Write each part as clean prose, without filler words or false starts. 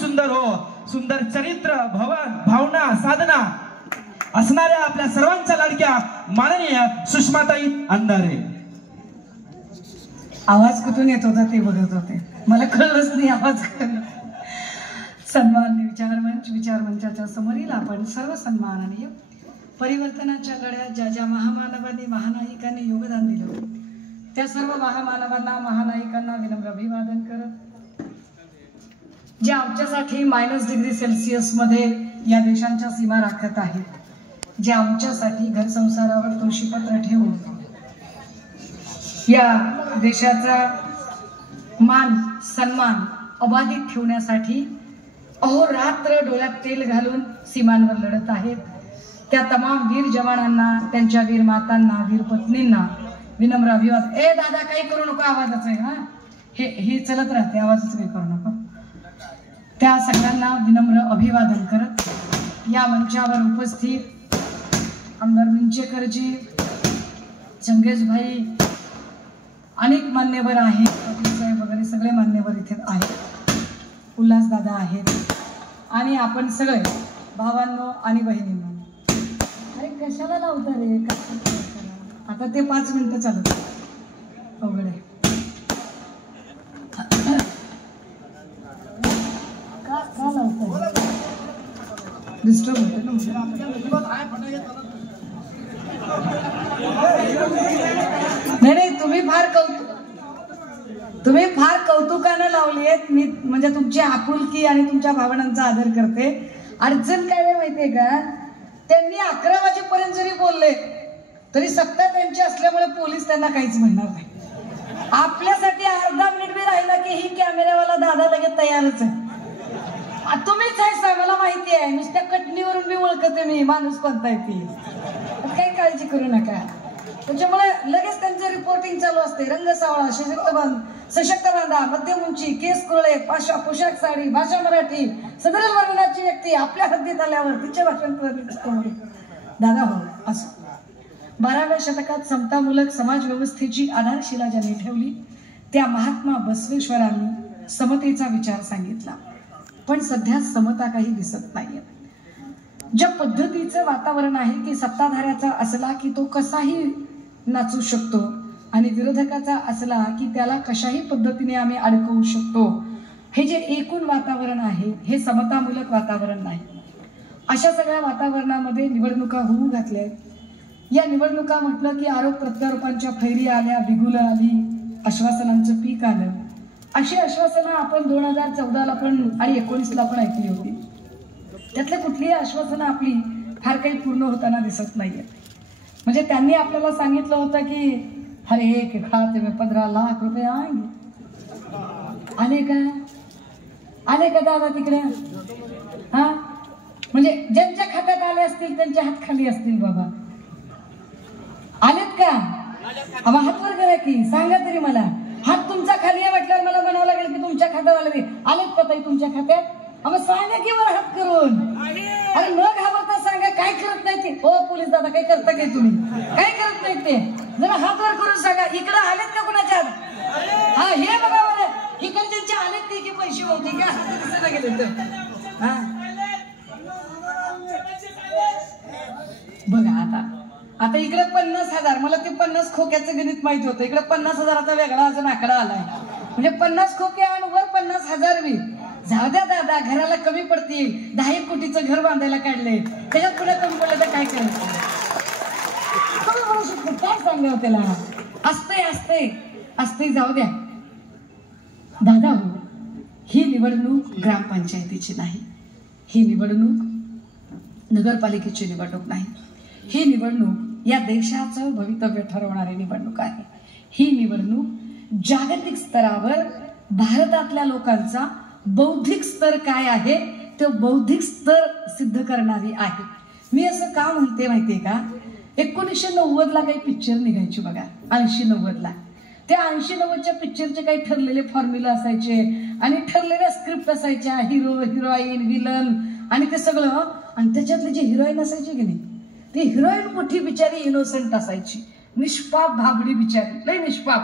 सुंदर हो, सुंदर चरित्र, भवन, भावना, साधना असणाऱ्या आपल्या सर्वांच्या लाडक्या माननीय सुषमाताई अंधारे. आवाज कुठून येत होता ते बघत होते, मला कळलंच नाही आवाज कुठून. सन्माननीय विचारमंचाच्या समोरील आपण सर्व सन्माननीय परिवर्तनाच्या लढ्यात ज्या ज्या महामानवांनी महानायिकांनी योगदान दिलं त्या सर्व महामानवांना महानायिकांना विनम्र अभिवादन करत, जे आमच्यासाठी -डिग्री मध्ये या देशांच्या सीमा राखत आहेत, जे आमच्यासाठी घर संसारावर तुळशीपत्र ठेवून या देशाचा मान सन्मान अबाधित ठेवण्यासाठी अहोरात्र डोळ्यात तेल घालून सीमांवर लढत आहेत, त्या तमाम वीर जवानांना, त्यांच्या वीर मातांना, वीर पत्नींना विनम्र अभिवादन. ए दादा काही करू नको, आवाजाच आहे हा, हे चलत राहते, आवाजच काही करू नको. त्या सगळ्यांना विनम्र अभिवादन करत या मंचावर उपस्थित आमदार विंचेकरजी, चंगेजभाई, अनेक मान्यवर आहेत, साहेब वगैरे सगळे मान्यवर इथे आहेत, उल्हासदादा आहेत आणि आपण सगळे भावांनो आणि बहिणींनो. अरे कशाला लावता रे, आता ते 5 मिनिटं चालत अवघड आहे. का लावता डिस्टर्ब होते ना. नाही, तुम्ही फार कौतुकानं लावली आहेत. मी म्हणजे तुमची आपुलकी आणि तुमच्या भावनांचा आदर करते. अडचण काय आहे माहितीये का, त्यांनी 11 वाजेपर्यंत जरी बोलले तरी सत्ता त्यांची असल्यामुळे पोलीस त्यांना काहीच म्हणणार नाही. आपल्यासाठी अर्धा मिनिट बी राहिला की ही कॅमेरावाला दादा लगेच तयारच आहे. तुम्हीच आहे, मला माहिती आहे, नुसत्या कटणीवरून मी ओळखते मी माणूस कोणता आहे ती, काही काळजी करू नका. त्याच्यामुळे लगेच त्यांचे रिपोर्टिंग चालू असते. रंग सावळा, सशक्त बांधा, मध्यम उंची, केस कुरळे, पोशाख साडी, भाषा मराठी, सदरील वर्णनाची व्यक्ती आपल्या हद्दीत आल्यावर तिचे भाषण दादा हो. असं 12व्या शतकात समतामूलक समाज व्यवस्थेची आधारशिला ज्यांनी ठेवली त्या महात्मा बसवेश्वरांनी समतेचा विचार सांगितला. पण सध्या समता काही दिसत नाहीये. ज्या पद्धतीचं वातावरण आहे की सत्ताधाऱ्याचा असला की तो कसाही नाचू शकतो आणि विरोधकाचा असला की त्याला कशाही पद्धतीने आम्ही अडकवू शकतो, हे जे एकूण वातावरण आहे हे समतामूलक वातावरण नाही. अशा सगळ्या वातावरणामध्ये निवडणुका होऊ घातल्या. या निवडणुका म्हटलं की आरोप प्रत्यारोपांच्या फैरी आल्या, बिगुलं आली, आश्वासनांचं पीक आलं. अशी आश्वासनं आपण 2014ला पण आणि 19ला पण ऐकली होती. त्यातल्या कुठलीही आश्वासनं आपली फार काही पूर्ण होताना दिसत नाहीये. म्हणजे त्यांनी आपल्याला सांगितलं होतं की हर एक खाते में 15 लाख रुपये आएंगे. आले का दादा तिकडे? हा, म्हणजे ज्यांच्या खात्यात आले असतील त्यांच्या हात खाली असतील बाबा. आलेत का? हात वर करा की, सांगा तरी मला. हात तुमचा खाली आहे म्हटल्यावर मला म्हणावं लागेल की तुमच्या खात्यात आले. आलेत का ताई तुमच्या खात्यात? मग सांगा की वर हात करून. अरे न घाबरता सांगा, काय करत नाही ते. हो पोलीस दादा काही करता काय तुम्ही? काय करत नाही ते, जरा हात वर करून सांगा. इकडे आलेत का कुणाच्या? हा, हे बघा बरं, इकडचे आलेत ते की पैसे होते का दिसायला गेले तर. हा बघा, आता इकडे 50,000, मला ते 50 खोक्याचं गणित माहिती होतं. इकडे 50,000चा वेगळा अजून आकडा आलाय. म्हणजे 50 खोके आणि वर 50,000 बी. जाऊ द्या दादा, घराला कमी पडतील. 10 कोटीचं घर बांधायला काढले, त्याच्यात पुढे कमी पडलं तर काय करायचं? काय सांगावं त्याला? असते जाऊ द्या दादा हो. ही निवडणूक ग्रामपंचायतीची नाही, ही निवडणूक नगरपालिकेची निवडणूक नाही, ही निवडणूक या देशाचं भवितव्य ठरवणारी निवडणूक आहे. ही निवडणूक जागतिक स्तरावर भारतातल्या लोकांचा बौद्धिक स्तर काय आहे ते बौद्धिक स्तर सिद्ध करणारी आहे. मी असं का म्हणते माहितीये का, 1990ला काही पिक्चर निघायचे बघा, 80-90ला. त्या 80-90च्या पिक्चरचे काही ठरलेले फॉर्म्युला असायचे आणि ठरलेल्या स्क्रिप्ट असायच्या, हिरो, हिरोईन, विलन आणि ते सगळं. आणि त्याच्यातली जी हिरोईन असायची की नाही, ती हिरोईन मोठी बिचारी इनोसेंट असायची, निष्पाप भाबडी बिचारी, लय निष्पाप.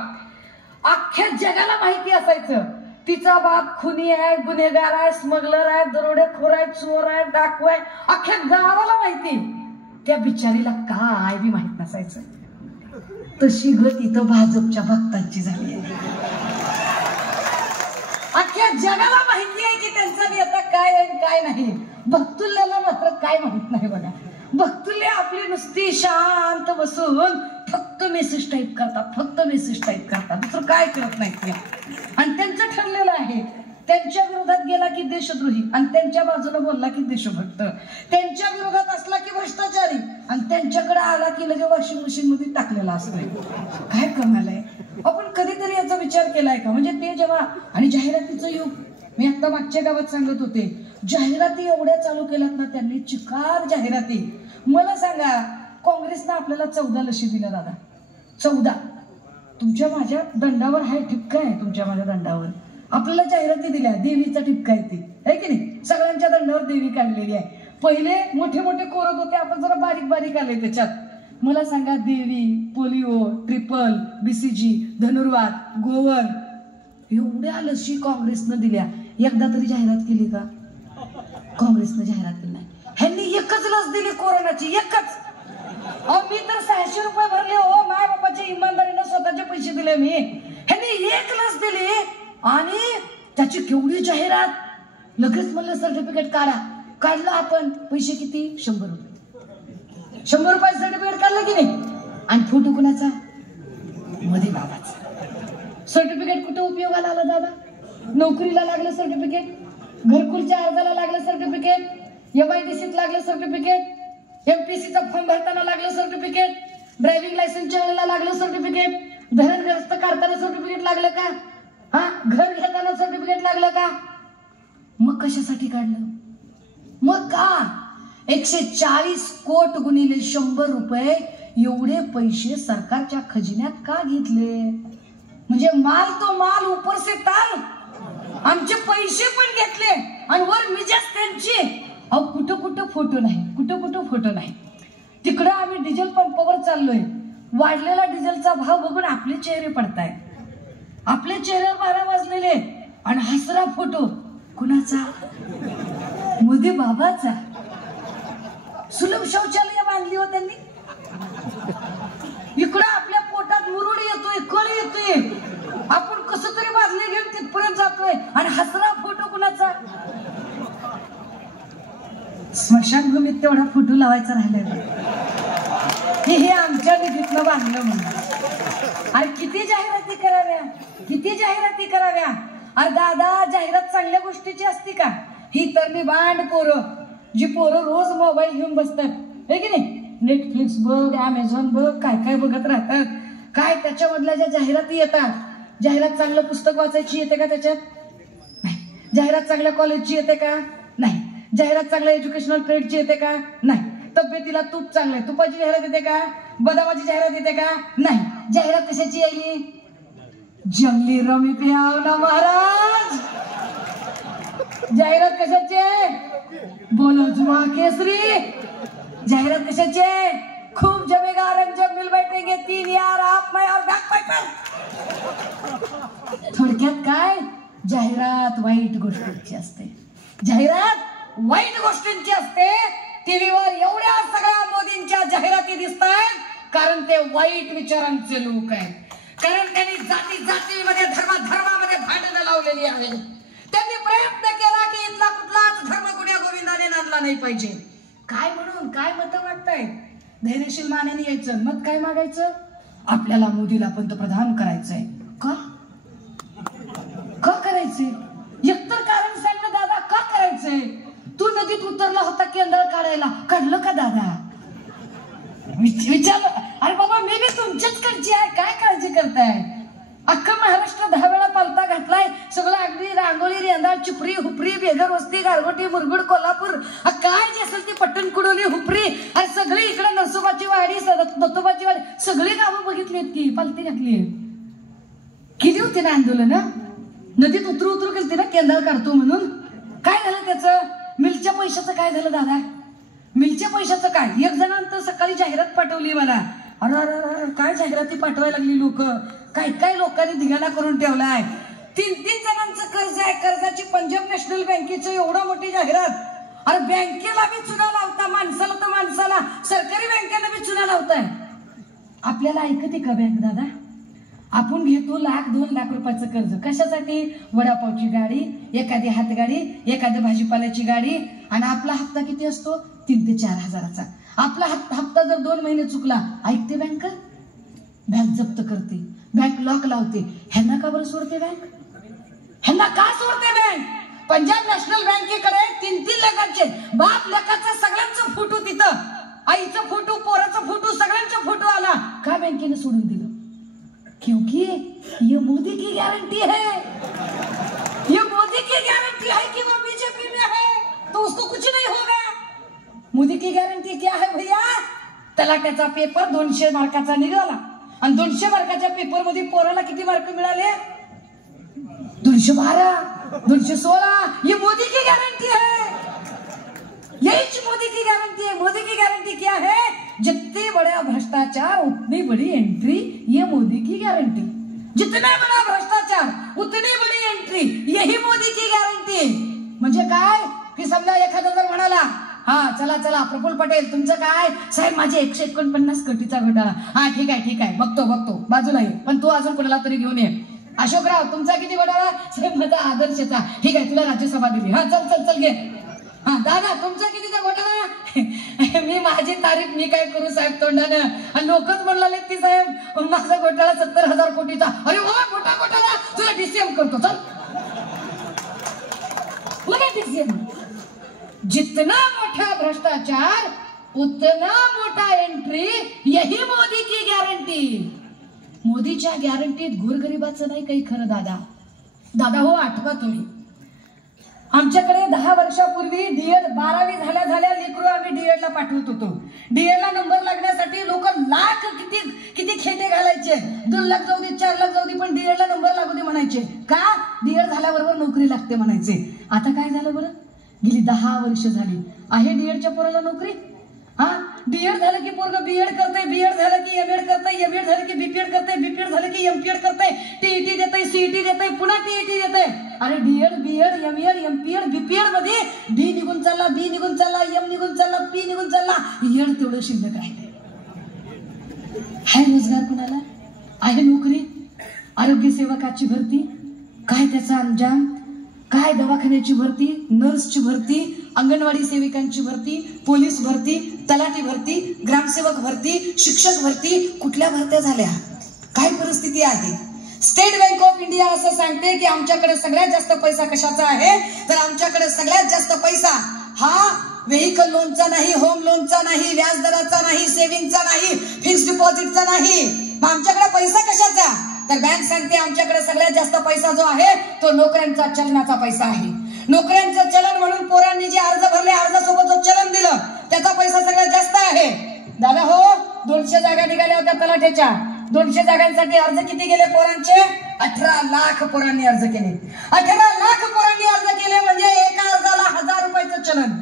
अख्ख्या जगाला माहिती असायचं तिचा बाप खुनी आहे, गुन्हेगार आहे, स्मगलर आहे, दरोडेखोर आहे, चोर आहे, डाकू आहे, अख्ख्या गावाला माहिती. त्या बिचारीला काय बी माहित नसायचं. तशी गत इथं भाजपच्या भक्तांची झाली आहे. अख्ख्या जगाला माहिती आहे की त्यांचा नेता काय आहे काय नाही. भक्तुल्ल्याला मात्र काय माहित नाही बघा. भक्तुल्य आपली नुसती शांत बसून फक्त मेसेज टाईप करतात, फक्त मेसेज टाईप करतात, दुसरं काय करत नाहीत ते. आणि त्यांचं ठरलेलं आहे, त्यांच्या विरोधात गेला की देशद्रोही, आणि त्यांच्या बाजूला बोलला की देशभक्त, त्यांच्या विरोधात असला की भ्रष्टाचारी, आणि त्यांच्याकडे आला की लगे वॉशिंग मशीन मध्ये टाकलेला असतोय. काय कमाल आहे. आपण कधीतरी याचा विचार केलाय का? म्हणजे ते जेव्हा, आणि जाहिरातीचं युग, मी आता मागच्या गावात सांगत होते, जाहिराती एवढ्या चालू केल्यात ना त्यांनी, चिकार जाहिराती. मला सांगा, काँग्रेसनं आपल्याला 14 लशी दिल्या दादा, 14. तुमच्या माझ्या दंडावर आहे, ठिपका आहे तुमच्या माझ्या दंडावर. आपल्याला जाहिराती दिल्या, देवीचा ठिपका आहे ती, आहे की नाही? सगळ्यांच्या दंडावर देवी काढलेली आहे. पहिले मोठे मोठे कोरत होते, आपण जरा बारीक बारीक आले त्याच्यात. मला सांगा, देवी, पोलिओ, ट्रिपल, BCG, धनुर्वात, गोवर, एवढ्या लशी काँग्रेसनं दिल्या. एकदा तरी जाहिरात केली का? काँग्रेसनं जाहिरात केली नाही. ह्यांनी एकच लस दिली कोरोनाची, एकच. मी तर 600 रुपये भरले हो, माय बापाच्या इमानदारीनं स्वतःचे पैसे दिले मी. ह्यांनी एक लस दिली आणि त्याची केवढी जाहिरात. लगेच म्हणलं सर्टिफिकेट काढा. काढलं आपण. पैसे किती? 100 रुपये. 100 रुपये सर्टिफिकेट काढलं की नाही? आणि फोटो कुणाचा? मोदी बाबाचा. सर्टिफिकेट कुठे उपयोगाला आलं दादा? नोकरीला लागलं सर्टिफिकेट, घरकुलच्या अर्जाला लागलं सर्टिफिकेट, MIDCत लागलं सर्टिफिकेट, MPSCचा फॉर्म भरताना लागलं सर्टिफिकेट, ड्रायव्हिंग लायसन्सच्या वेळेला लागलं सर्टिफिकेट, धरणग्रस्त काढताना सर्टिफिकेट लागलं का? हा, घर घेताना सर्टिफिकेट लागलं का? मग कशासाठी काढलं? मग का 140 कोट गुणिले 100 रुपये एवढे पैसे सरकारच्या खजिन्यात का घेतले? म्हणजे माल तो माल, ऊपर से ताल. आमचे पैसे पण घेतले आणि वर मिजाज त्यांची. अहो, कुठं कुठं फोटो नाही, कुठं कुठं फोटो नाही. तिकडं आम्ही डिझेल पंपावर चाललोय. वाढलेला डिझेलचा भाव बघून आपले चेहरे पडताय. आपले चेहरे 12 वाजलेले आणि हसरा फोटो कुणाचा? मोदी बाबाचा. सुलभ शौचालय बांधली हो त्यांनी. इकडं आपल्या पोटात मुरुड येतोय, कळ येतोय, आपण कसं तरी बाजले घेऊन तिथपर्यंत जातोय आणि हसरा फोटो कुणाचा? स्मशानभूमीत तेवढा फोटो लावायचा राहिलेला. हे आमच्या निधीतनं बांधलं म्हणून. अरे किती जाहिराती कराव्या, किती जाहिराती कराव्या. अरे दादा, जाहिरात चांगल्या गोष्टीची असती का? ही तर निबांड पोरं, जी पोरं रोज मोबाईल घेऊन बसतात, है की नाही? नेटफ्लिक्स बघ, Amazon बघ, काय काय बघत राहतात. काय त्याच्यामधल्या ज्या जाहिराती येतात, जाहिरात चांगलं पुस्तक वाचायची येते का त्याच्यात? नाही. जाहिरात चांगल्या कॉलेजची येते का? नाही. जाहिरात चांगल्या एज्युकेशनल ट्रेडची येते का? नाही. तब्येतीला तूप चांगलं आहे, तुपाची जाहिरात येते का? बदामाची जाहिरात येते का? नाही. जाहिरात कशाची यायली? जंगली रमी प्याव ना महाराज. जाहिरात कशाची आहे? बोलो जुआ केसरी. जाहिरात कशाची आहे? खूप जमेगा रंजक मिल बैठेंगे 3 यार आप मैं और गाक पाइपर. थोडक्यात काय? जाहिरात वाईट गोष्टींची असते. जाहिरात वाईट गोष्टींची असते. टीव्हीवर एवढ्या सगळ्या मोदींच्या जाहिराती दिसतात कारण ते वाईट विचारांचे लोक आहेत. कारण त्यांनी जाती जातीमध्ये, धर्मामध्ये भांडणं लावलेली आहेत. त्यांनी प्रयत्न केला की इथला कुठलाच धर्म कुण्या गोविंदाने नांदला नाही पाहिजे. काय म्हणून काय मत वाटताय? धैर्यशील मानाने यायचं, मत काय मागायचं? आपल्याला मोदीला पंतप्रधान करायचंय. का का करायचंय? एकतर कारण सांग ना दादा, का करायचंय? तू नदीत उतरला होता केंद्र काढायला, काढलं का दादा? विचारलं. अरे बाबा, मी बी तुमच्याच कडची आहे, काय काळजी करताय? अख्खा महाराष्ट्र 10 वेळा पालथा घातलाय. सगळं अगदी रांगोळी, रेंदाळ, चिपरी, हुपरी, बेघर वस्ती, गारगोटी, मुरगुड, कोल्हापूर, काय जे असेल ती पट्टण, कुडोली, हुपरी, आणि सगळी इकडे नरसोबाची वाडी, दत्तोबाची वाडी, सगळी गावं बघितलीत की पालथी घातली. केली होती ना आंदोलन? नदीत उतरू केली ना केंद्र काढतो म्हणून. काय झालं त्याचं? मिलच्या पैशाचं काय झालं दादा? मिलच्या पैशाचं काय? एक जणांनी तर सकाळी जाहिरात पाठवली मला. अरे काय जाहिराती पाठवायला लागली लोक. काय काय लोकांनी धिगाणा करून ठेवलाय. 3-3 जणांचं कर्ज आहे. कर्जाची पंजाब नॅशनल बँकेचं एवढं मोठी जाहिरात. अरे बँकेला बी चुना लावता, माणसाला तर माणसाला, सरकारी बँकेला बी चुना लावताय. आपल्याला ऐकते का बँक दादा? आपण घेतो 1,00,000-2 लाख रुपयाचं कर्ज. कशासाठी? वडापावची गाडी, एखादी हातगाडी, एखादी भाजीपाल्याची गाडी. आणि आपला हप्ता किती असतो? 3 ते 4 हजाराचा. आपला हप्ता जर 2 महिने चुकला, ऐकते बँक? बँक जप्त करते, बँक लॉक लावते. ह्यांना का बरं सोडते बँक? ह्यांना का सोडते बँक? पंजाब नॅशनल बँकेकडे 3-3 लाखांचे बाप लेकाचा सगळ्यांचा फोटो, तिथं आईचा फोटो, पोराचा फोटो, सगळ्यांचा फोटो आला. का बँकेने सोडून दिलं? क्योंकि ये मोदी की गारंटी है. ये मोदी की गारंटी है कि वो बीजेपी में है तो उसको कुछ नहीं होगा. मोदी की गारंटी क्या है भैया? तलाट्याचा पेपर 200 मार्काचा निघाला आणि 200 मार्काच्या पेपर मध्ये पोराला किती मार्क मिळाले? 212, 216. ये मोदी की गारंटी है. यही मोदी की गारंटी है. मोदी की गारंटी क्या है? जितने बड़ा भ्रष्टाचार उतनी बड़ी एंट्री. ये मोदी की गारंटी. जितना बड़ा भ्रष्टाचार उतनी बड़ी एंट्री. यही मोदी की गारंटी. म्हणजे काय की समजा एखादा जर म्हणाला, हा चला चला प्रफुल्ल पटेल तुमचं काय साहेब, माझे 149 कोटीचा घोटाळा. हा ठीक आहे बघतो बाजूला ये, पण तू अजून कोणाला तरी घेऊन ये. अशोकराव तुमचा किती घोटाळा? साहेब माझा आदर्शचा. ठीक आहे, तुला राज्यसभा दिली. हा चल घे. हा दादा तुमचा कितीचा घोटाळा? मी माझी तारीफ मी काय करू साहेब तोंडानं. आणि लोकच म्हणले की साहेब माझा घोटाळा 70,000 कोटीचा. अरे वा मोठा घोटाळा, तुला डीसीएम करतो. चल लगा डीसीएम. जितना मोठा भ्रष्टाचार उतना मोठा एंट्री. यही मोदी की गॅरंटी. मोदीच्या गॅरंटीत गोरगरिबाचं नाही काही खरं दादा हो. आठवा तुम्ही, आमच्याकडे 10 वर्षापूर्वी डीएड 12वी झाल्या लेकरू आम्ही डीएडला पाठवत होतो. डीएडला नंबर लागण्यासाठी लोक लाख किती खेटे घालायचे. 2 लाख जाऊ दे, 4 लाख जाऊ दे, पण डीएडला नंबर लागू दे म्हणायचे. का? डीएड झाल्याबरोबर नोकरी लागते म्हणायचे. आता काय झालं बरं? गेली 10 वर्ष झाली. आहे डीएडच्या पोराला नोकरी? हा, डीएड झालं की पोरग बीएड करतंय, बीएड झालं की एमएड करतंय, एमएड झालं की बीपीएड करतंय, बीपीएड झालं की एमपीएड करतंय, टीईटी देतंय, सीईटी देतंय, पुन्हा टीईटी देतंय. अरे DEd, BEd, MEd, MPEd, BPEd मध्ये डी निघून चालला, बी निघून चालला, एम निघून चालला, पी निघून चालला, एड तेवढं शिल्लक राहिलंय. हाय रोजगार कुणाला? आहे नोकरी? आरोग्य सेवकाची भरती काय त्याचा अंजाम? काय दवाखान्याची भरती, नर्सची भरती, अंगणवाडी सेविकांची भरती, पोलीस भरती, तलाठी भरती, ग्रामसेवक भरती, शिक्षक भरती, कुठल्या भरत्या झाल्या? काय परिस्थिती आहे? स्टेट बँक ऑफ इंडिया असं सांगते की आमच्याकडे सगळ्यात जास्त पैसा कशाचा आहे? तर आमच्याकडे सगळ्यात जास्त पैसा हा व्हेकल लोनचा नाही, होम लोनचा नाही, व्याजदराचा नाही, सेव्हिंगचा नाही, फिक्स डिपॉझिटचा नाही. मग आमच्याकडे पैसा कशाचा? तर बँक सांगते आमच्याकडे सगळ्यात जास्त पैसा जो आहे तो नोकऱ्यांचा, चलनाचा पैसा आहे. नोकऱ्यांचं चलन म्हणून पोरांनी जे अर्ज भरले, अर्जासोबत जो चलन दिलं त्याचा पैसा सगळ्यात जास्त आहे. दादा हो, 200 जागा निघाल्या होत्या तलाठ्याच्या. 200 जागांसाठी अर्ज किती गेले पोरांचे? 18 लाख पोरांनी अर्ज केले. 18 लाख पोरांनी अर्ज केले म्हणजे एका अर्जाला 1000 रुपयाचं चलन.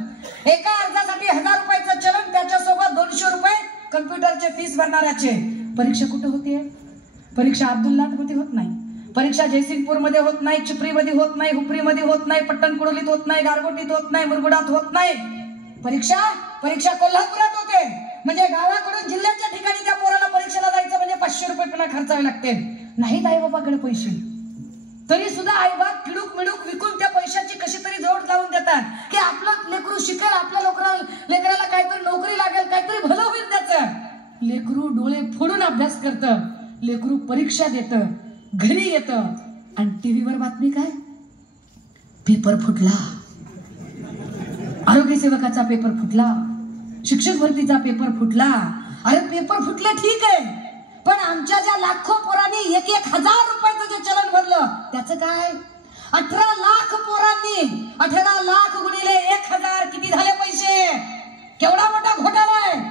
एका अर्जासाठी 1000 रुपयाचं चलन, त्याच्यासोबत 200 रुपये कम्प्युटरचे फीस भरणाऱ्याचे. परीक्षा कुठं होते? परीक्षा अब्दुल्लाट मध्ये होत नाही, परीक्षा जयसिंगपूर मध्ये होत नाही, चिपरीमध्ये होत नाही, हुपरीमध्ये होत नाही, पट्टणकुडोलीत होत नाही, गारगोटीत होत नाही, मुरगुडात होत नाही. परीक्षा कोल्हापुरात होते. म्हणजे गावाकडून जिल्ह्याच्या ठिकाणी त्या पोराला परीक्षेला जायचं म्हणजे 500 रुपये पुन्हा खर्चावे लागते. नाहीत आई बाबाकडे पैसे, तरी सुद्धा आई बाप खिडूक मिडूक विकून त्या पैशाची कशी तरी जोड लावून देतात की आपलं लेकरू शिकेल, आपल्या लेकराला काहीतरी नोकरी लागेल, काहीतरी भलं होईल त्याचं. लेकरू डोळे फोडून अभ्यास करतं, लेकरू परीक्षा देतं, घरी येतं आणि टीव्हीवर बातमी काय? पेपर फुटला, आरोग्य सेवकाचा पेपर फुटला, शिक्षक भरतीचा पेपर फुटला. अरे पेपर फुटले ठीक आहे, पण आमच्या ज्या लाखो पोरांनी 1,000 रुपयाचं जे चलन भरलं त्याचं काय? 18 लाख पोरांनी 18 लाख गुणिले 1000 किती झाले पैसे? केवढा मोठा घोटाळा आहे.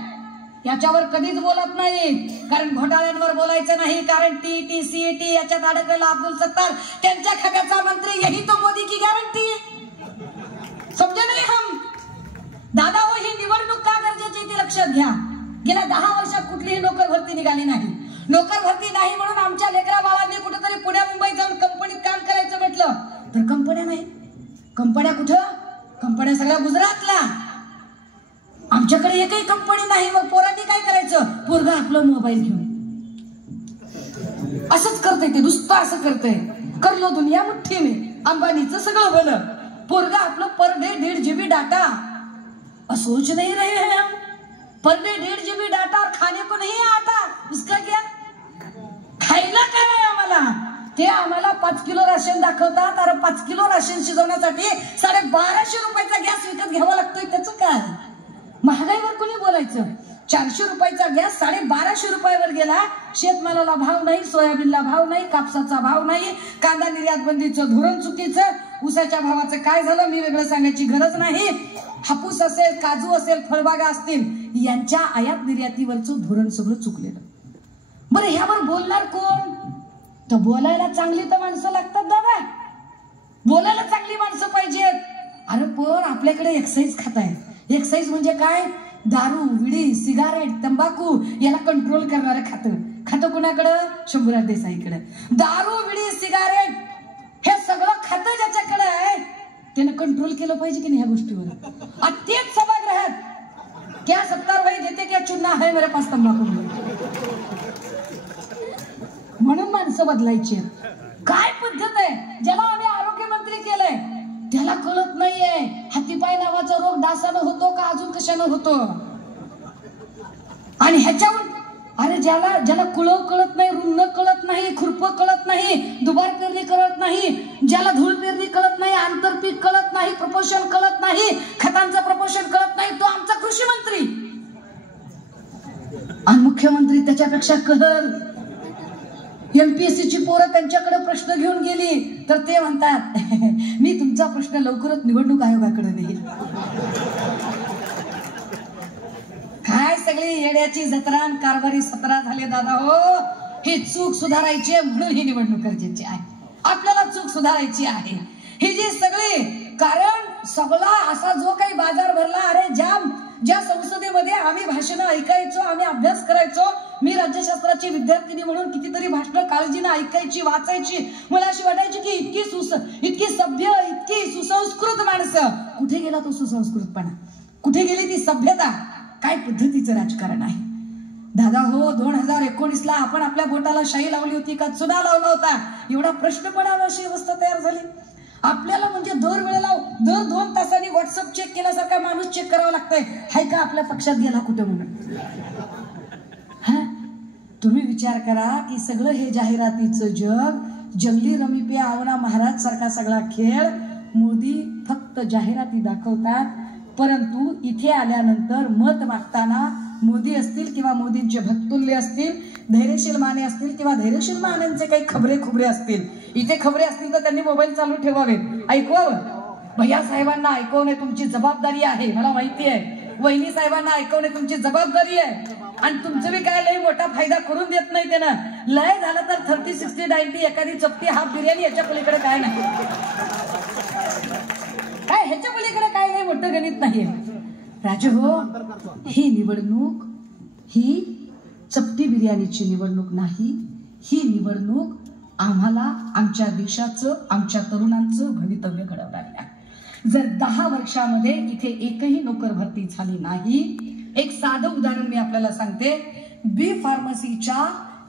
याच्यावर कधीच बोलत नाही, कारण घोटाळ्यांवर बोलायचं नाही, कारण टीईटी सीईटी याच्यात अडकलेला अब्दुल सत्तार त्यांच्या खात्याचा मंत्री. यही तो मोदी की गॅरंटी. समजे नाही हम दादा हो. ही निवडणूक का गरजेची ती लक्षात घ्या. गेल्या 10 वर्षात कुठलीही नोकर भरती निघाली नाही. नोकर भरती नाही म्हणून आमच्या लेकरा बाळांनी कुठेतरी पुण्या मुंबईत जाऊन कंपनीत काम करायचं कंपन्या नाही. कंपन्या कुठं? कंपन्या सगळ्या गुजरातला. आमच्याकडे एकही कंपनी नाही. मग पोरांनी काय करायचं? पोरगा आपलं मोबाईल घेऊन असंच करतंय. ते नुसतं असं करतंय. कर लो दुनिया मुठ्ठी में. अंबानीचं सगळं भलं. पोरगा आपलं पर डे 1.5 GB डाटा. सोच नहीं रहे हैं हम. पर डे 1.5 GB डाटा और खाने को नहीं आता. इसका क्या? खायला काय आहे आम्हाला? ते आम्हाला 5 किलो राशन दाखवतात. अरे 5 किलो राशन शिजवण्यासाठी 1250 रुपयाचा गॅस विकत घ्यावा लागतोय. त्याचं काय? महागाईवर कोणी बोलायचं? 400 रुपयाचा गॅस 1250 रुपयावर गेला. शेतमालाला भाव नाही, सोयाबीनला भाव नाही, कापसाचा भाव नाही, कांदा निर्यात बंदीचं धोरण चुकीचं. ऊसाच्या भावाचं काय झालं मी वेगळं सांगायची गरज नाही. हापूस असेल, काजू असेल, फळबागा असतील, यांच्या आयात निर्यातीवरचं धोरण सगळं चुकलेलं. बरं ह्यावर बोलणार कोण? तर बोलायला चांगली तर माणसं लागतात दादा. बोलायला चांगली माणसं पाहिजेत. अरे पण आपल्याकडे एक्साईज खाताय. एक्साईज म्हणजे काय? दारू, विडी, सिगारेट, तंबाखू याला कंट्रोल करणारं खातं कुणाकडं? शंभूराज देसाईकडे. दारू, विडी, सिगारेट हे सगळं खातं ज्याच्याकडे आहे त्यानं कंट्रोल केलं पाहिजे की नाही ह्या गोष्टीवर. आणि तेच सभागृहात क्या सत्तार भाई देते क्या चुना है मेरे पास तंबाखू. म्हणून माणसं बदलायची. काय पद्धत आहे? ज्याला आम्ही आरोग्यमंत्री केलंय त्याला कळत नाहीये हातीपाय नावाचा रोग डासानं होतो का अजून कशानं होतो. आणि ह्याच्यावर अरे ज्याला कुळव कळत नाही, रुंद कळत नाही, खुरप कळत नाही, दुबार पेरणी कळत नाही, ज्याला धूळ पेरणी कळत नाही, आंतरपीक कळत नाही, प्रपोषण कळत नाही, खतांचं प्रपोषण कळत नाही, तो आमचा कृषी मंत्री. आणि मुख्यमंत्री त्याच्यापेक्षा कहर. MPSC ची पोरं त्यांच्याकडे प्रश्न घेऊन गेली तर ते म्हणतात मी तुमचा प्रश्न लवकरच निवडणूक आयोगाकडे देईल. काय सगळी येड्याची जत्रा आणि कारभारी सत्रा झाले दादा हो. ही चूक सुधारायची आहे म्हणून ही निवडणूक गरजेची आहे. आपल्याला चूक सुधारायची आहे. ही जी सगळी कारण सगळा असा जो काही बाजार भरला. अरे ज्या संसदेमध्ये आम्ही भाषणं ऐकायचो, आम्ही अभ्यास करायचो. मी राज्यशास्त्राची विद्यार्थिनी म्हणून कितीतरी भाषणं काळजीनं ऐकायची, वाचायची. मला अशी वाटायची की इतकी सभ्य, इतकी सुसंस्कृत माणसं. कुठे गेला तो सुसंस्कृतपणा? कुठे गेली ती सभ्यता? काय पद्धतीचं राजकारण आहे दादा हो. 2019ला आपण आपल्या बोटाला शाई लावली होती का चुना लावला होता? एवढा प्रश्न पडावा अशी अवस्था तयार झाली. आपल्याला म्हणजे दर 2 तासांनी व्हॉट्सअप चेक केल्यासारखा माणूस चेक करावा लागतोय. हाय का आपल्या पक्षात गेला कुठे म्हणून. हा तुम्ही विचार करा की सगळं हे जाहिरातीचं जग, जंगली रमी पे आवना महाराज सारखा सगळा खेळ. मोदी फक्त जाहिराती दाखवतात. परंतु इथे आल्यानंतर मत मागताना मोदी असतील किंवा मोदींचे भक्तुल्य असतील, धैर्यशील माने असतील किंवा धैर्यशील मानेंचे काही खबरे खुबरे असतील, इथे खबरे असतील तर त्यांनी मोबाईल चालू ठेवावे, ऐकवावं. भैया साहेबांना ऐकवणे तुमची जबाबदारी आहे. मला माहिती आहे वहिनी साहेबांना ऐकवणे तुमची जबाबदारी आहे. आणि तुमचं बी काय लय मोठा फायदा करून देत नाही त्यानं. लय झालं तर 30, 60, 90 एखादी चपटी हाफ बिर्याणी याच्या पलीकडे काय नाही. काय ह्याच्या पलीकडे काय नाही मोठं गणित नाही. राजे हो ही निवडणूक ही चपटी बिर्याणीची निवडणूक नाही. ही निवडणूक आम्हाला आमच्या देशाचं, आमच्या तरुणांचं भवितव्य घडवणारी आहे. जर 10 वर्षामध्ये इथे एकही नोकर भरती झाली नाही. एक साधं उदाहरण मी आपल्याला सांगते. बी फार्मसीच्या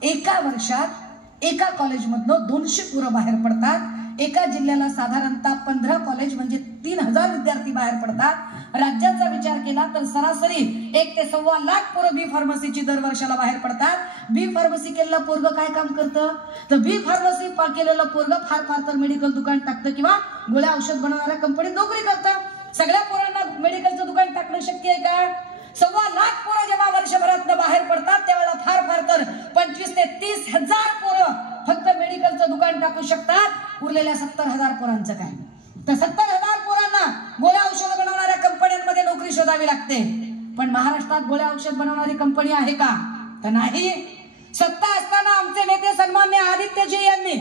एका वर्षात एका कॉलेजमधनं 200 पोरं बाहेर पडतात. एका जिल्ह्याला साधारणतः 15 कॉलेज म्हणजे 3000 विद्यार्थी बाहेर पडतात. राज्याचा विचार केला तर सरासरी 1 ते 1.25 लाख पोरं बी फार्मसीची दर वर्षाला बाहेर पडतात. बी फार्मसी केलेलं पोरगं काय काम करतं? तर बी फार्मसी केलेलं पोरगं फार तर मेडिकल दुकान टाकतं किंवा गोळ्या औषध बनवणाऱ्या कंपनीत नोकरी करतं. सगळ्या पोरांना मेडिकलचं दुकान टाकणं शक्य आहे का? 1.25 लाख पोरं जेव्हा वर्षभरात बाहेर पडतात त्यावेळेला फार तर 25 ते 30 हजार पोरं फक्त मेडिकलचं दुकान टाकू शकतात. उरलेल्या 70,000 पोरांचं काय? तर 70,000 पोरांना गोळ्या औषध बनवणाऱ्या कंपन्यांमध्ये नोकरी शोधावी लागते. पण महाराष्ट्रात गोळ्या औषध बनवणारी कंपनी आहे का? तर नाही. सत्ता असताना आमचे नेते सन्मान्य आदित्यजी यांनी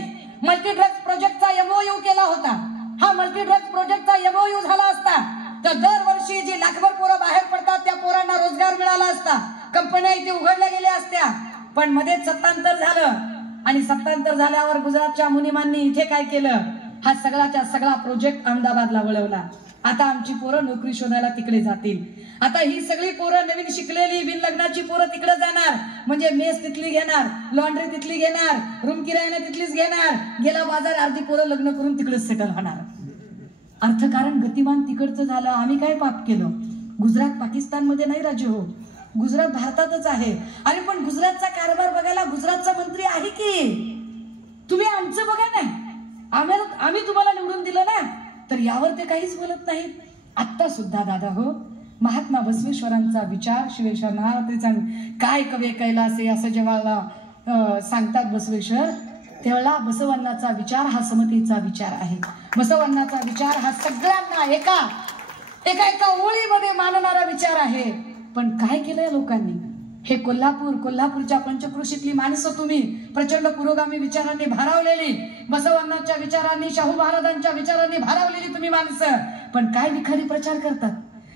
मल्टीड्रग्ज प्रोजेक्टचा MOU केला होता. हा मल्टीड्रग्ज प्रोजेक्टचा MOU झाला असता तर दरवर्षी जी लाखभर पोरं बाहेर पडतात त्या पोरांना रोजगार मिळाला असता. कंपन्या इथे उघडल्या गेल्या असत्या. पण मध्ये सत्तांतर झालं आणि सत्तांतर झाल्यावर गुजरातच्या मुनिमांनी इथे काय केलं? हा सगळाच्या सगळा प्रोजेक्ट अहमदाबादला वळवला. आता आमची पोरं नोकरी शोधायला तिकडे जातील. आता ही सगळी पोरं नवीन शिकलेली बिन लग्नाची पोरं तिकडे जाणार, म्हणजे मेस तिथली घेणार, लॉन्ड्री तिथली घेणार, रूम किरायाने तिथलीच घेणार, गेला बाजार अर्धी पोरं लग्न करून तिकडेच सेटल होणार. अर्थकारण गतिमान तिकडचं झालं. आम्ही काय पाप केलं? गुजरात पाकिस्तान मध्ये नाही राजे हो, गुजरात भारतातच आहे. अरे पण गुजरातचा कारभार बघायला गुजरातचा मंत्री आहे की तुम्ही आमचं बघा ना. आम्ही तुम्हाला निवडून दिलं ना, तर यावर ते काहीच बोलत नाहीत. आत्ता सुद्धा दादा हो, महात्मा बसवेश्वरांचा विचार शिवेश्वर महारात्रीचा काय कवे कैलासे असं जेव्हा सांगतात बसवेश्वर, तेवढा बसवण्णाचा विचार हा समतेचा विचार आहे. बसवण्णाचा विचार हा सगळ्यांना एका ओळीमध्ये मानणारा विचार आहे. पण काय केलंय लोकांनी? हे कोल्हापूरच्या पंचक्रोशीतली माणसं तुम्ही प्रचंड पुरोगामी विचारांनी भारावलेली, बसवण्णाच्या विचारांनी, शाहू महाराजांच्या विचारांनी भारावलेली तुम्ही माणसं, पण काय विखारी प्रचार करतात?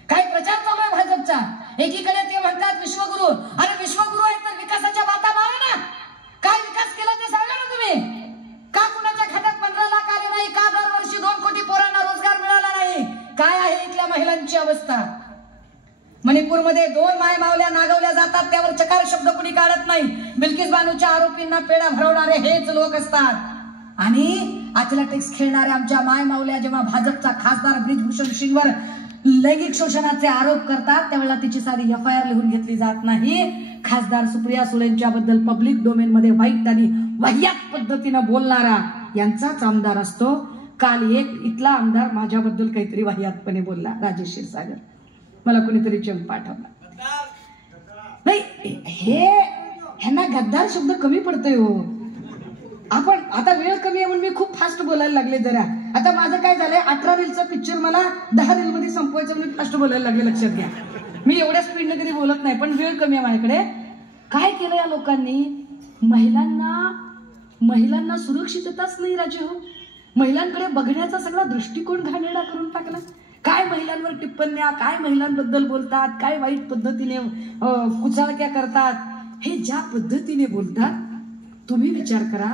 काय प्रचार चालू आहे भाजपचा? एकीकडे ते म्हणतात विश्वगुरु, अरे विश्वगुरु आहे तर विकासाच्या बाता मारा ना. काय विकास केला ते सांगा ना तुम्ही. का कुणाच्या खात्यात 15 लाख आले नाही? का दरवर्षी 2 कोटी पोरांना रोजगार मिळाला नाही? काय आहे इथल्या महिलांची अवस्था? मणिपूरमध्ये 2 माय मावल्या नागवल्या जातात, त्यावर चकार शब्द कुणी काढत नाही. बिल्किस बानूच्या आरोपींना पेढा भरवणारे हेच लोक असतात. आणि अथलेटिक्स खेळणाऱ्या आमच्या माय मावल्या जेव्हा भाजपचा खासदार ब्रिजभूषण सिंगवर लैंगिक शोषणाचे आरोप करतात, त्यावेळेला तिची साधी FIR लिहून घेतली जात नाही. खासदार सुप्रिया सुळेंच्या बद्दल पब्लिक डोमेन मध्ये वाईट आणि वाह्यात पद्धतीनं बोलणारा यांचाच आमदार असतो. काल एक इथला आमदार माझ्याबद्दल काहीतरी वाह्यातपणे बोलला, राजेश क्षीरसागर. मला कोणीतरी चंग पाठवला. नाही, ह्यांना गद्दार शब्द कमी पडतोय हो. आपण आता वेळ कमी आहे म्हणून मी खूप फास्ट बोलायला लागले जरा. आता माझं काय झालंय, 18 रीलचा पिक्चर मला 10 रील मध्ये संपवायचं म्हणून फास्ट बोलायला लागले. लक्षात घ्या, मी एवढ्या स्पीडने कधी बोलत नाही, पण वेळ कमी आहे माझ्याकडे. काय केलं या लोकांनी? महिलांना सुरक्षितताच नाही राजे हो. महिलांकडे बघण्याचा सगळा दृष्टिकोन घाणेरडा करून टाकला. काय महिलांवर टिप्पण्या, काय महिलांबद्दल बोलतात, काय वाईट पद्धतीने कुचाळक्या करतात. हे ज्या पद्धतीने बोलतात, तुम्ही विचार करा,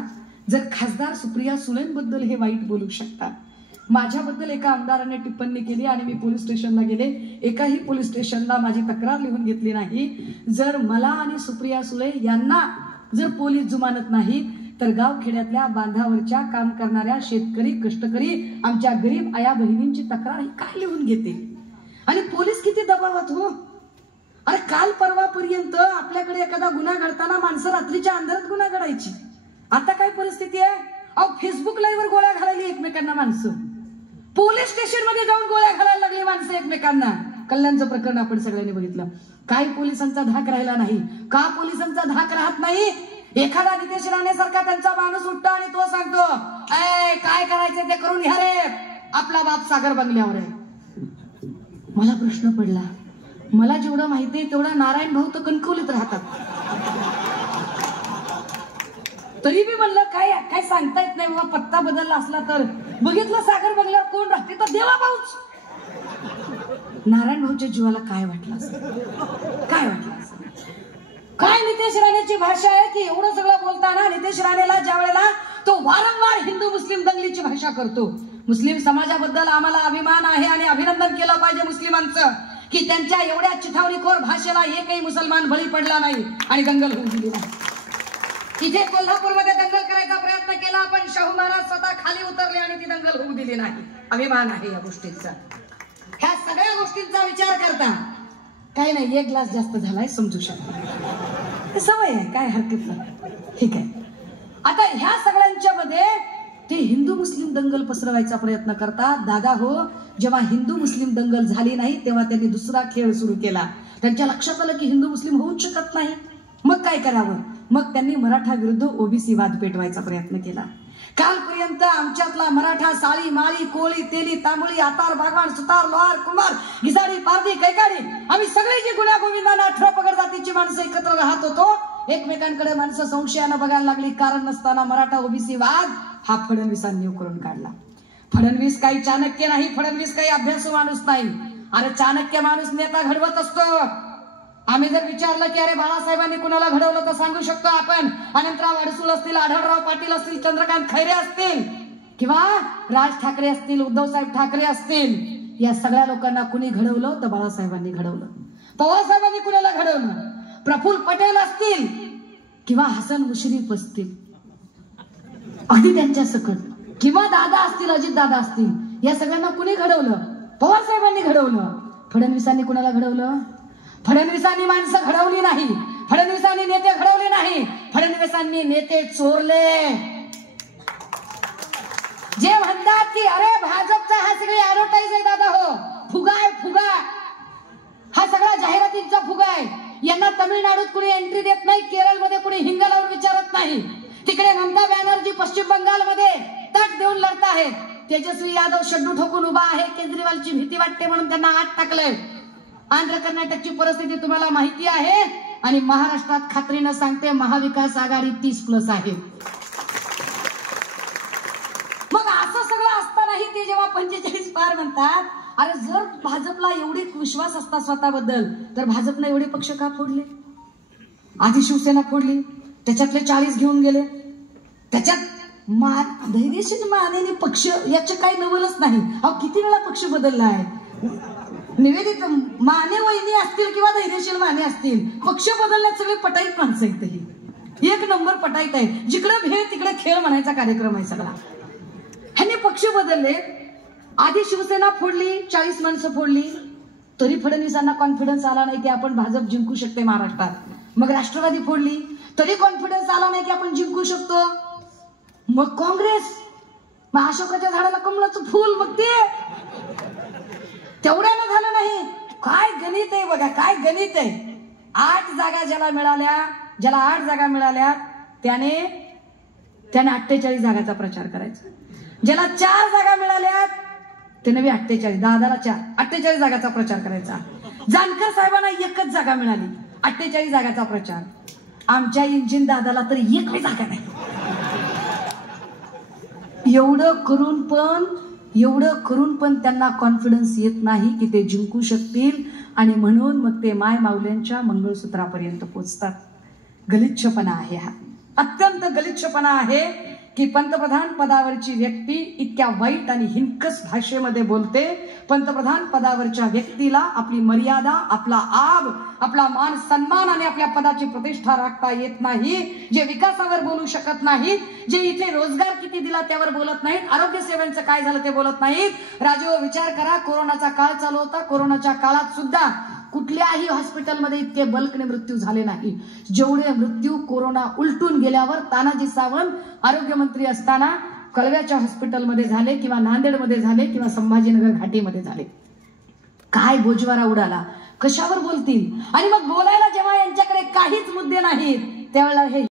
जर खासदार सुप्रिया सुळेंबद्दल हे वाईट बोलू शकतात. माझ्याबद्दल एका आमदाराने टिप्पणी केली आणि मी पोलीस स्टेशनला गेले. एकाही पोलीस स्टेशनला माझी तक्रार लिहून घेतली नाही. जर मला आणि सुप्रिया सुळे यांना जर पोलीस जुमानत नाही, तर गावखेड्यातल्या बांधावरच्या काम करणाऱ्या शेतकरी, कष्टकरी, आमच्या गरीब आया बहिणींची तक्रार ही काय लिहून घेते? आणि पोलीस किती दबावात हो. अरे काल परवापर्यंत आपल्याकडे एखादा गुन्हा घडताना माणसं रात्रीच्या अंधारात गुन्हा घडायची. आता काय परिस्थिती आहे? अहो, फेसबुक लाईव्ह वर गोळ्या घालायली एकमेकांना माणसं. पोलीस स्टेशन मध्ये जाऊन गोळ्या घालायला लागली माणसं एकमेकांना. कल्याणचं प्रकरण आपण सगळ्यांनी बघितलं. काय पोलिसांचा धाक राहिला नाही? का पोलिसांचा धाक राहत नाही? एखादा नितेश राणे सारखा त्यांचा माणूस उठतो आणि तो सांगतो, काय करायचं ते करून घ्या रे, आपला बाप सागर बंगल्यावर आहे. मला प्रश्न पडला, मला जेवढं माहिती आहे तेवढा नारायण भाऊ तर कणकवलीत राहतात. तरी मी म्हणलं काय सांगता येत नाही बाबा, पत्ता बदलला असला तर. बघितलं सागर बंगल्यावर कोण राहते, तर देवा भाऊच. नारायण भाऊच्या जीवाला काय वाटलं असं? काय वाटलं असं? काय नितेश राणेची भाषा आहे की एवढं सगळं बोलताना नितेश राणेला ज्या वेळेला तो वारंवार हिंदू मुस्लिम दंगलीची भाषा करतो. मुस्लिम समाजाबद्दल आम्हाला अभिमान आहे आणि अभिनंदन केलं पाहिजे मुस्लिमांचं की त्यांच्या एवढ्या चिथावणीखोर भाषेला एकही मुसलमान बळी पडला नाही आणि दंगल होऊ दिली नाही. इथे कोल्हापूरमध्ये दंगल करायचा प्रयत्न केला, पण शाहू महाराज स्वतः खाली उतरले आणि ती दंगल होऊ दिली नाही. अभिमान आहे या गोष्टीचा. ह्या सगळ्या गोष्टींचा विचार करता काही नाही, 1 ग्लास जास्त झालाय समजू शकतो, सवय आहे, काय हरकत नाही, ठीक आहे. आता ह्या सगळ्यांच्या मध्ये ते हिंदू मुस्लिम दंगल पसरवायचा प्रयत्न करतात. दादा हो, जेव्हा हिंदू मुस्लिम दंगल झाली नाही तेव्हा त्यांनी दुसरा खेळ सुरू केला. त्यांच्या लक्षात आलं की हिंदू मुस्लिम होऊच शकत नाही. मग काय करावं? मग त्यांनी मराठा विरुद्ध ओबीसी वाद पेटवायचा प्रयत्न केला. कालपर्यंत आमच्यातला मराठा साळी माळी कोळी तेली तांबळी आतार बागवान सुतार लोहार कुंभार घिसाडी पारधी कैकाडी आम्ही सगळे जी गुन्हा गोविंदांना 18 पगड जातीची माणसं एकत्र राहत होतो. एकमेकांकडे माणसं संशयानं बघायला लागली. कारण नसताना मराठा ओबीसी वाद हा फडणवीसांनी उकरून काढला. फडणवीस काही चाणक्य नाही, फडणवीस काही अभ्यासू माणूस नाही. अरे चाणक्य माणूस नेता घडवत असतो. आम्ही जर विचारलं की अरे बाळासाहेबांनी कुणाला घडवलं तर सांगू शकतो आपण. अनंतराव अडसूळ असतील, आढळराव पाटील असतील, चंद्रकांत खैरे असतील. किंवा राज ठाकरे असतील, उद्धवसाहेब ठाकरे असतील, या सगळ्या लोकांना कुणी घडवलं तर बाळासाहेबांनी घडवलं. पवारसाहेबांनी कुणाला घडवलं? प्रफुल्ल पटेल असतील किंवा हसन मुश्रीफ असतील, अगदी त्यांच्या सकट, किंवा दादा असतील, अजित दादा असतील, या सगळ्यांना कुणी घडवलं? पवारसाहेबांनी घडवलं. फडणवीसांनी कुणाला घडवलं? फडणवीसांनी माणसं घडवली नाही, फडणवीसांनी नेते घडवले नाही, फडणवीसांनी नेते चोरले. जे म्हणतात की अरे भाजपचा हा सगळे ऍडव्हर्टाईज आहे दादा, हो फुगा आहे, फुगा, हा सगळा जाहिरातींचा फुगा आहे. यांना तमिळनाडूत कुणी एंट्री देत नाही, केरळमध्ये कुणी हिंग लावून विचारत नाही, तिकडे ममता बॅनर्जी पश्चिम बंगालमध्ये तट देऊन लढत आहेत, तेजस्वी यादव शड्डू ठोकून उभा आहे, केजरीवालची भीती वाटते म्हणून त्यांना आत टाकलंय. आंध्र कर्नाटकची परिस्थिती तुम्हाला माहिती आहे, आणि महाराष्ट्रात खात्रीनं सांगते महाविकास आघाडी 30+ आहे. मग असं सगळं असतानाही ते जेव्हा 45 पार म्हणतात, अरे जर भाजपला एवढी विश्वास असता स्वतःबद्दल तर भाजपने एवढे पक्ष का फोडले? आधी शिवसेना फोडली, त्याच्यातले 40 घेऊन गेले, त्याच्यात धैर्यशील मानेने पक्ष, याचे काही नवलच नाही. अहो किती वेळा पक्ष बदलला आहे. निवेदित माने वहिनी असतील किंवा धैर्यशील माने असतील, पक्ष बदलण्यात सगळे पटाईत माणसं आहेत. ही एक नंबर पटाईत आहे, जिकडे भेळ तिकडे खेळ म्हणायचा कार्यक्रम आहे सगळा. ह्याने पक्ष बदलले. आधी शिवसेना फोडली, 40 माणसं फोडली, तरी फडणवीसांना कॉन्फिडन्स आला नाही की आपण भाजप जिंकू शकते महाराष्ट्रात. मग राष्ट्रवादी फोडली, तरी कॉन्फिडन्स आला नाही की आपण जिंकू शकतो. मग काँग्रेस, मग अशोकाच्या झाडाला कमळाचं फूल, मग ते तेवढ्यानं झालं नाही. काय गणित आहे बघा, काय गणित आहे. 8 जागा ज्याला मिळाल्या, ज्याला 8 जागा मिळाल्या त्याने 48 जागाचा प्रचार करायचा. ज्याला 4 जागा मिळाल्या त्याने 48, दादाला 4, 48 जागाचा प्रचार करायचा. जानकर साहेबांना 1च जागा मिळाली, 48 जागाचा प्रचार. आमच्या इंजिन दादाला तर 1ही जागा नाही. एवढं करून पण त्यांना कॉन्फिडन्स येत नाही की ते जिंकू शकतील, आणि म्हणून मग ते माय माऊल्यांच्या मंगळसूत्रापर्यंत पोचतात. गलिच्छपणा आहे हा, अत्यंत गलिच्छपणा आहे की पंतप्रधान पदावरची व्यक्ती इतक्या वाईट आणि हिंकस भाषेमध्ये बोलते. पंतप्रधान पदावरच्या व्यक्तीला आपली मर्यादा, आपला आब, आपला मान सन्मान आणि आपल्या पदाची प्रतिष्ठा राखता येत नाही. जे विकासावर बोलू शकत नाहीत, जे इथे रोजगार किती दिला त्यावर बोलत नाहीत, आरोग्य सेवांचं काय झालं ते बोलत नाहीत. राजू विचार करा, कोरोनाचा काळ चालू होता, कोरोनाच्या काळात सुद्धा कुठल्याही हॉस्पिटलमध्ये इतके बल्कने मृत्यू झाले नाही जेवढे मृत्यू कोरोना उलटून गेल्यावर तानाजी सावंत आरोग्यमंत्री असताना कळव्याच्या हॉस्पिटलमध्ये झाले, किंवा नांदेडमध्ये झाले, किंवा संभाजीनगर घाटीमध्ये झाले. काय बोजवारा उडाला, कशावर बोलतील. आणि मग बोलायला जेव्हा यांच्याकडे काहीच मुद्दे नाहीत त्यावेळेला हे